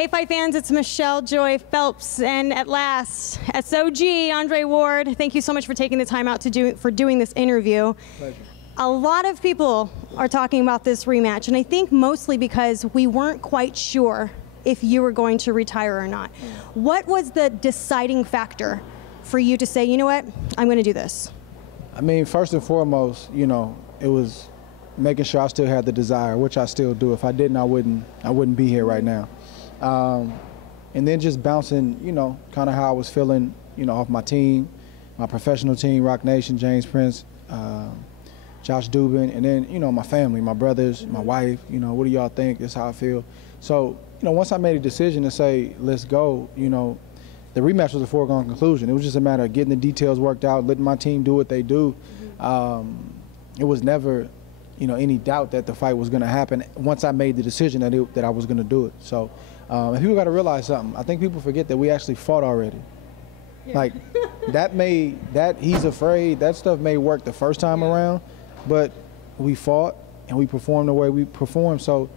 Hey Fight fans, it's Michelle Joy Phelps, and at last, SOG, Andre Ward, thank you so much for taking the time out for doing this interview. Pleasure. A lot of people are talking about this rematch, and I think mostly because we weren't quite sure if you were going to retire or not. What was the deciding factor for you to say, you know what, I'm going to do this? I mean, first and foremost, you know, it was making sure I still had the desire, which I still do. If I didn't, I wouldn't be here right now. And then just bouncing, you know, kind of how I was feeling, you know, off my team, my professional team, Rock Nation, James Prince, Josh Dubin, and then, you know, my family, my brothers, my wife, you know, what do y'all think? This is how I feel. So, you know, once I made a decision to say, let's go, you know, the rematch was a foregone conclusion. It was just a matter of getting the details worked out, letting my team do what they do. It was never, you know, any doubt that the fight was going to happen once I made the decision that I was going to do it. So, and people got to realize something. I think people forget that we actually fought already. Yeah. Like, that he's afraid, that stuff may work the first time around, but we fought and we performed the way we performed. So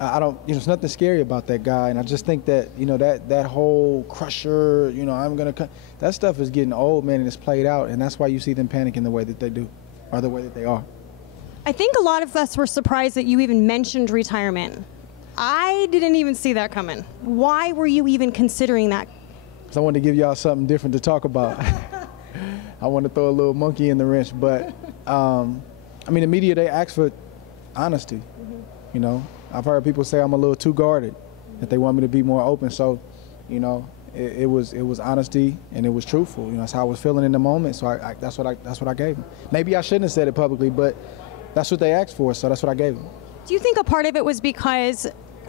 I don't, you know, there's nothing scary about that guy. And I just think that, you know, that whole Krusher, you know, I'm going to, that stuff is getting old, man, and it's played out. And that's why you see them panicking the way that they do, or the way that they are. I think a lot of us were surprised that you even mentioned retirement. I didn't even see that coming. Why were you even considering that? Because I wanted to give y'all something different to talk about. I want to throw a little monkey in the wrench, but I mean, the media, they ask for honesty. You know, I've heard people say I'm a little too guarded, that they want me to be more open. So, you know, it was honesty and it was truthful. You know, that's how I was feeling in the moment. So that's what I gave them. Maybe I shouldn't have said it publicly, but that's what they asked for. So that's what I gave them. Do you think a part of it was because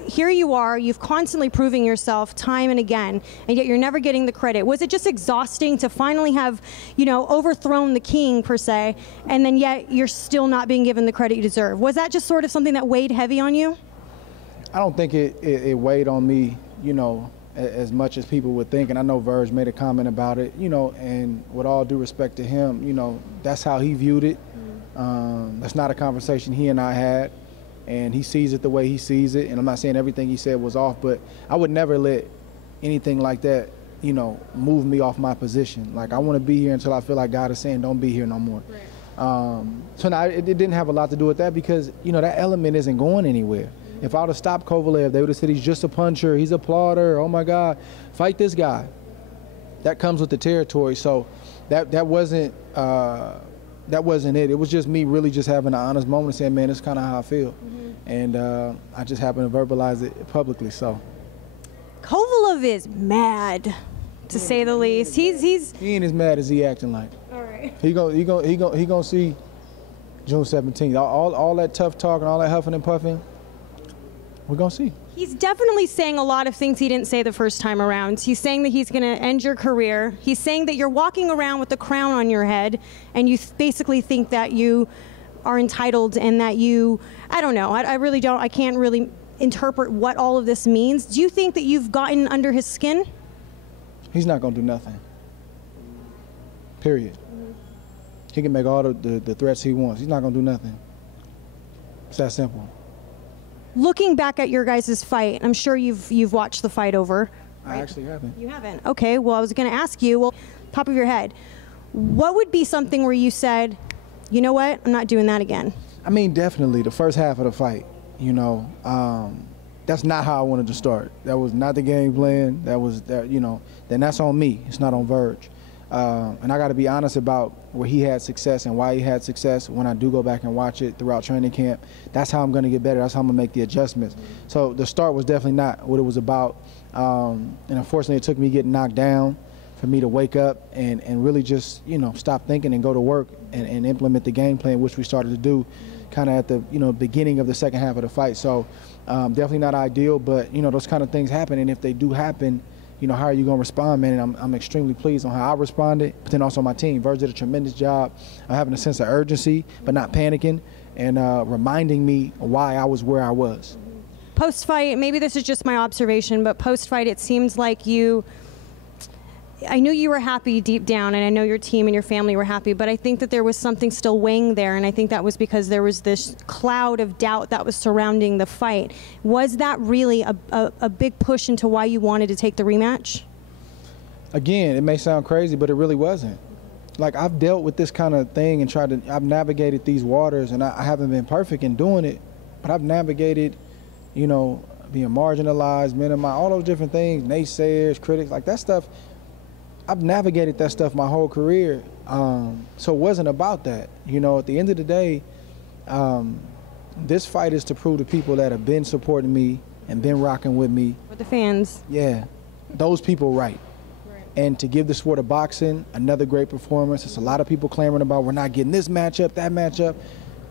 here you are, you've constantly proving yourself time and again, and yet you're never getting the credit? Was it just exhausting to finally have, you know, overthrown the king, per se, and then yet you're still not being given the credit you deserve? Was that just sort of something that weighed heavy on you? I don't think it weighed on me, you know, as much as people would think. And I know Verge made a comment about it, you know, and with all due respect to him, you know, that's how he viewed it. That's not a conversation he and I had. And he sees it the way he sees it. And I'm not saying everything he said was off, but I would never let anything like that, you know, move me off my position. Like, I want to be here until I feel like God is saying, don't be here no more. Right. So now it didn't have a lot to do with that because, you know, that element isn't going anywhere. If I would have stopped Kovalev, they would have said he's just a puncher, he's a plodder, oh my God, fight this guy. That comes with the territory. So that wasn't it. It was just me really just having an honest moment and saying, man, that's kind of how I feel. And I just happened to verbalize it publicly, so. Kovalev is mad, to say the least. He ain't as mad as he acting like. All right. He gonna see June 17th. All that tough talk and all that huffing and puffing, we're gonna see. He's definitely saying a lot of things he didn't say the first time around. He's saying that he's going to end your career. He's saying that you're walking around with the crown on your head, and you basically think that you are entitled and that you, I don't know, I really don't, I can't really interpret what all of this means. Do you think that you've gotten under his skin? He's not going to do nothing. Period. He can make all the threats he wants. He's not going to do nothing. It's that simple. Looking back at your guys' fight, I'm sure you've watched the fight over. Right? I actually haven't. You haven't? Okay, well, I was going to ask you, well, top of your head, what would be something where you said, you know what, I'm not doing that again? I mean, definitely the first half of the fight, you know, that's not how I wanted to start. That was not the game plan. You know, then that's on me. It's not on Verge. And I got to be honest about where he had success and why he had success when I do go back and watch it throughout training camp. That's how I'm going to get better. That's how I'm going to make the adjustments. So the start was definitely not what it was about. And unfortunately, it took me getting knocked down for me to wake up and really just, you know, stop thinking and go to work and implement the game plan, which we started to do kind of at the, you know, beginning of the second half of the fight. So definitely not ideal, but, you know, those kind of things happen. And if they do happen, you know, how are you going to respond, man? And I'm extremely pleased on how I responded, but then also my team. Verge did a tremendous job of having a sense of urgency, but not panicking, and reminding me why I was where I was. Post-fight, maybe this is just my observation, but post-fight it seems like you I knew you were happy deep down, and I know your team and your family were happy, but I think that there was something still weighing there, and I think that was because there was this cloud of doubt that was surrounding the fight. Was that really a big push into why you wanted to take the rematch? Again, it may sound crazy, but it really wasn't. Like, I've dealt with this kind of thing and I've navigated these waters, and I haven't been perfect in doing it, but I've navigated, you know, being marginalized, minimized, all those different things, naysayers, critics, like that stuff. I've navigated that stuff my whole career. So it wasn't about that. You know, at the end of the day, this fight is to prove to people that have been supporting me and been rocking with me. With the fans. Yeah, those people right. And to give the sport of boxing another great performance. It's a lot of people clamoring about we're not getting this matchup, that matchup.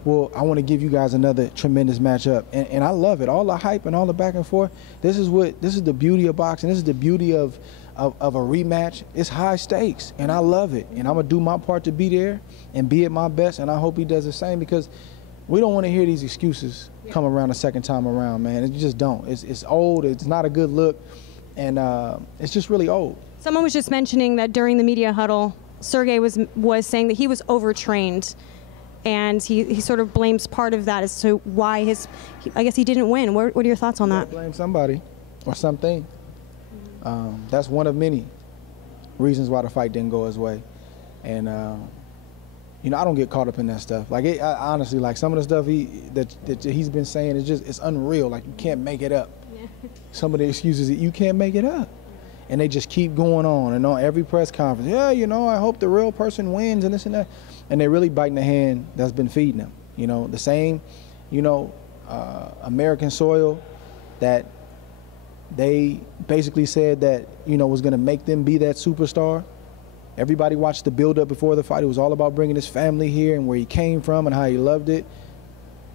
Well, I want to give you guys another tremendous matchup, and I love it. All the hype and all the back and forth. This is the beauty of boxing. This is the beauty of a rematch. It's high stakes, and I love it. And I'm gonna do my part to be there and be at my best. And I hope he does the same, because we don't want to hear these excuses come around a second time around, man. You just don't. It's old. It's not a good look, and it's just really old. Someone was just mentioning that during the media huddle, Sergey was saying that he was overtrained, and he sort of blames part of that as to why I guess he didn't win. What are your thoughts on that? Blame somebody or something. That's one of many reasons why the fight didn't go his way. And you know, I don't get caught up in that stuff. Like, honestly, like some of the stuff that he's been saying it's unreal. Like, you can't make it up. Yeah. Some of the excuses that you can't make it up. And they just keep going on and on every press conference. Yeah, you know, I hope the real person wins and this and that. And they're really biting the hand that's been feeding them. You know, the same, you know, American soil that they basically said that, you know, was going to make them be that superstar. Everybody watched the build-up before the fight. It was all about bringing his family here and where he came from and how he loved it.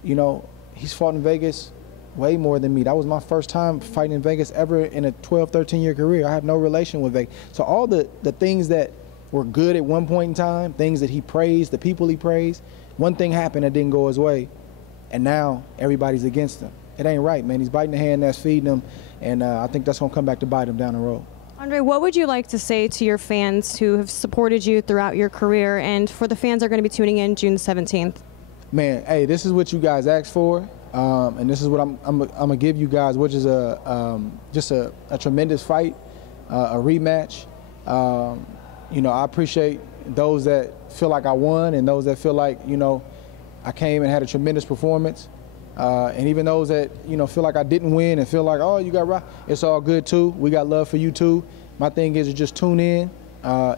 You know, he's fought in Vegas way more than me. That was my first time fighting in Vegas ever in a 12, 13-year career. I have no relation with Vegas. So all the things that were good at one point in time, things that he praised, the people he praised, one thing happened that didn't go his way, and now everybody's against him. It ain't right, man. He's biting the hand that's feeding him, and I think that's going to come back to bite him down the road. Andre, what would you like to say to your fans who have supported you throughout your career, and for the fans that are going to be tuning in June 17th? Man, hey, this is what you guys asked for. And this is what I'm gonna give you guys, which is just a tremendous fight, a rematch. You know, I appreciate those that feel like I won and those that feel like, you know, I came and had a tremendous performance. And even those that, you know, feel like I didn't win and feel like, oh, you got right, it's all good too. We got love for you too. My thing is to just tune in,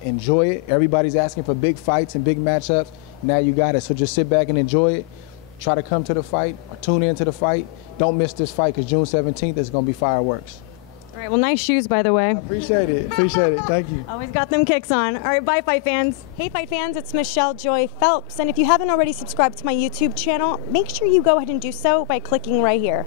enjoy it. Everybody's asking for big fights and big matchups. Now you got it, so just sit back and enjoy it. Try to come to the fight or tune into the fight. Don't miss this fight, because June 17th is going to be fireworks. All right, well, nice shoes, by the way. I appreciate it. Appreciate it. Thank you. Always got them kicks on. All right, bye, fight fans. Hey, fight fans, it's Michelle Joy Phelps. And if you haven't already subscribed to my YouTube channel, make sure you go ahead and do so by clicking right here.